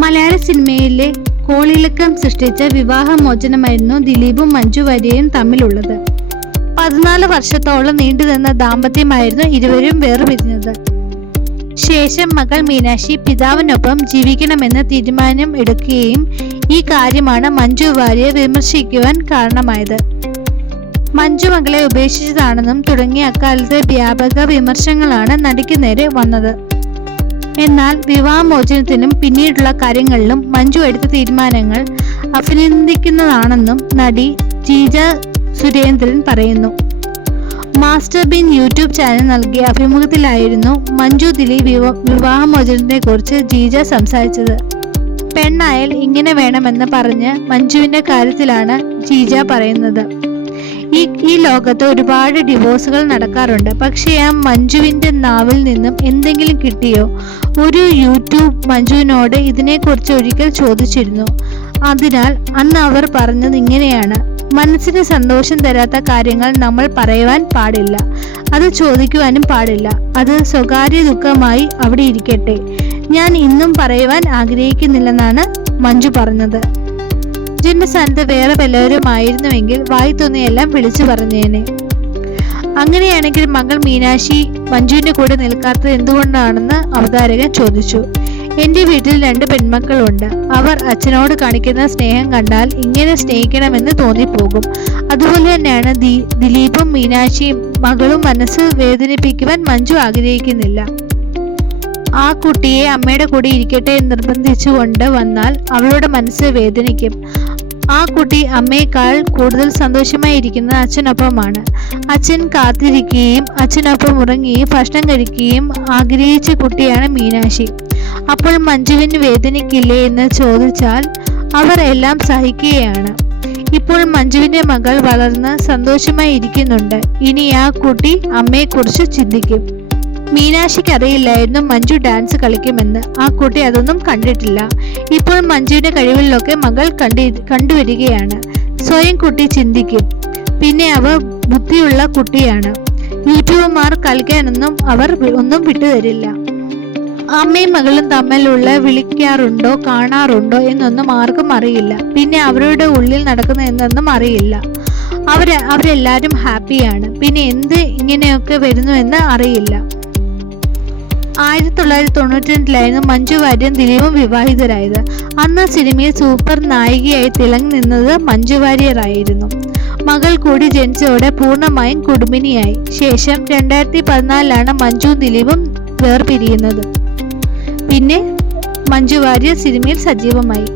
മലയാള സിനിമയിലെ കോളിളക്കം സൃഷ്ടിച്ച വിവാഹമോചനമായിരുന്നു ദിലീപും മഞ്ജു വാര്യരും തമ്മിലുള്ളത്. 14 വർഷത്തോളം നീണ്ടുനിന്ന ദാമ്പത്യമായിരുന്നു ഇരുവരും വേർപിരിഞ്ഞത്. ശേഷം മകൾ മീനാക്ഷി പിതാവിനൊപ്പം ജീവിക്കണമെന്ന് തീരുമാനം എടുക്കുകയും ഈ കാര്യമാണ് മഞ്ജു വാര്യരെ വിമർശിക്കുവാൻ കാരണമായത്. മഞ്ജു മകളെ ഉപേക്ഷിച്ചതാണെന്നും തുടങ്ങിയ അക്കാലത്തെ വ്യാപക വിമർശനങ്ങളാണ് നടിക്ക് നേരെ വന്നത്. എന്നാൽ വിവാഹമോചനത്തിനും പിന്നീടുള്ള കാര്യങ്ങളിലും മഞ്ജു എടുത്ത തീരുമാനങ്ങൾ അഭിനന്ദിക്കുന്നതാണെന്നും നടി ജീജ സുരേന്ദ്രൻ പറയുന്നു. മാസ്റ്റർ ബീൻ യൂട്യൂബ് ചാനൽ നൽകിയ അഭിമുഖത്തിലായിരുന്നു മഞ്ജു ദിലീപ് വിവാഹമോചനത്തെക്കുറിച്ച് ജീജ സംസാരിച്ചത്. പെണ്ണായാൽ ഇങ്ങനെ വേണമെന്ന് പറഞ്ഞ് മഞ്ജുവിന്റെ കാര്യത്തിലാണ് ജീജ പറയുന്നത്. ഈ ലോകത്ത് ഒരുപാട് ഡിവോഴ്സുകൾ നടക്കാറുണ്ട്. പക്ഷേ ആ മഞ്ജുവിന്റെ നാവിൽ നിന്നും എന്തെങ്കിലും കിട്ടിയോ? ഒരു യൂട്യൂബ് മഞ്ജുവിനോട് ഇതിനെക്കുറിച്ച് ഒരിക്കൽ ചോദിച്ചിരുന്നു. അതിനാൽ അന്ന് അവർ പറഞ്ഞത് ഇങ്ങനെയാണ്: മനസ്സിന് സന്തോഷം തരാത്ത കാര്യങ്ങൾ നമ്മൾ പറയുവാൻ പാടില്ല, അത് ചോദിക്കുവാനും പാടില്ല. അത് സ്വകാര്യ ദുഃഖമായി അവിടെ ഇരിക്കട്ടെ. ഞാൻ ഇന്നും പറയുവാൻ ആഗ്രഹിക്കുന്നില്ലെന്നാണ് മഞ്ജു പറഞ്ഞത്. മഞ്ജുവിന്റെ സ്ഥാനത്ത് വേറെ പലരുമായിരുന്നുവെങ്കിൽ വായി തോന്നിയെല്ലാം വിളിച്ചു പറഞ്ഞേനെ. അങ്ങനെയാണെങ്കിൽ മകൾ മീനാക്ഷി മഞ്ജുവിന്റെ കൂടെ നിൽക്കാത്തത് എന്തുകൊണ്ടാണെന്ന് അവതാരകൻ ചോദിച്ചു. എന്റെ വീട്ടിൽ 2 പെൺമക്കളുണ്ട്. അവർ അച്ഛനോട് കാണിക്കുന്ന സ്നേഹം കണ്ടാൽ ഇങ്ങനെ സ്നേഹിക്കണമെന്ന് തോന്നിപ്പോകും. അതുപോലെ തന്നെയാണ് ദിലീപും മീനാക്ഷിയും. മകളും മനസ്സ് വേദനിപ്പിക്കുവാൻ മഞ്ജു ആഗ്രഹിക്കുന്നില്ല. ആ കുട്ടിയെ അമ്മയുടെ കൂടെ ഇരിക്കട്ടെ എന്ന് നിർബന്ധിച്ചുകൊണ്ട് വന്നാൽ അവളുടെ മനസ്സ് വേദനിക്കും. ആ കുട്ടി അമ്മയേക്കാൾ കൂടുതൽ സന്തോഷമായി ഇരിക്കുന്നത് അച്ഛനൊപ്പമാണ്. അച്ഛൻ കാത്തിരിക്കുകയും അച്ഛനൊപ്പം ഉറങ്ങുകയും ഭക്ഷണം കഴിക്കുകയും ആഗ്രഹിച്ച കുട്ടിയാണ് മീനാക്ഷി. അപ്പോൾ മഞ്ജുവിന് വേദനിക്കില്ലേ എന്ന് ചോദിച്ചാൽ അവർ എല്ലാം സഹിക്കുകയാണ്. ഇപ്പോൾ മഞ്ജുവിന്റെ മകൾ വളർന്ന് സന്തോഷമായി ഇരിക്കുന്നുണ്ട്. ഇനി ആ കുട്ടി അമ്മയെക്കുറിച്ച് ചിന്തിക്കും. മീനാക്ഷിക്ക് അറിയില്ലായിരുന്നു മഞ്ജു ഡാൻസ് കളിക്കുമെന്ന്. ആ കുട്ടി അതൊന്നും കണ്ടിട്ടില്ല. ഇപ്പോൾ മഞ്ജുവിന്റെ കഴിവുകളിലൊക്കെ മകൾ കണ്ടുവരികയാണ്. സ്വയം കുട്ടി ചിന്തിക്കും. പിന്നെ അവർ ബുദ്ധിയുള്ള കുട്ടിയാണ്. യൂട്യൂബർമാർ കളിക്കാനൊന്നും അവർ ഒന്നും വിട്ടുതരില്ല. അമ്മയും മകളും തമ്മിലുള്ള വിളിക്കാറുണ്ടോ കാണാറുണ്ടോ എന്നൊന്നും ആർക്കും അറിയില്ല. പിന്നെ അവരുടെ ഉള്ളിൽ നടക്കുന്ന എന്നൊന്നും അറിയില്ല. അവരെല്ലാവരും ഹാപ്പിയാണ്. പിന്നെ എന്ത് ഇങ്ങനെയൊക്കെ വരുന്നു എന്ന് അറിയില്ല. 1992 മഞ്ജു വാര്യരും ദിലീപും വിവാഹിതരായത്. അന്ന് സിനിമയിൽ സൂപ്പർ നായികയായി തിളങ്ങി നിന്നത് മഞ്ജു വാര്യരായിരുന്നു. മകൾ കൂടി ജനിച്ചതോടെ പൂർണ്ണമായും കുടുംബിനിയായി. ശേഷം 2014 മഞ്ജുവും ദിലീപും വേർപിരിയുന്നത്. പിന്നെ മഞ്ജു വാര്യർ സിനിമയിൽ സജീവമായി.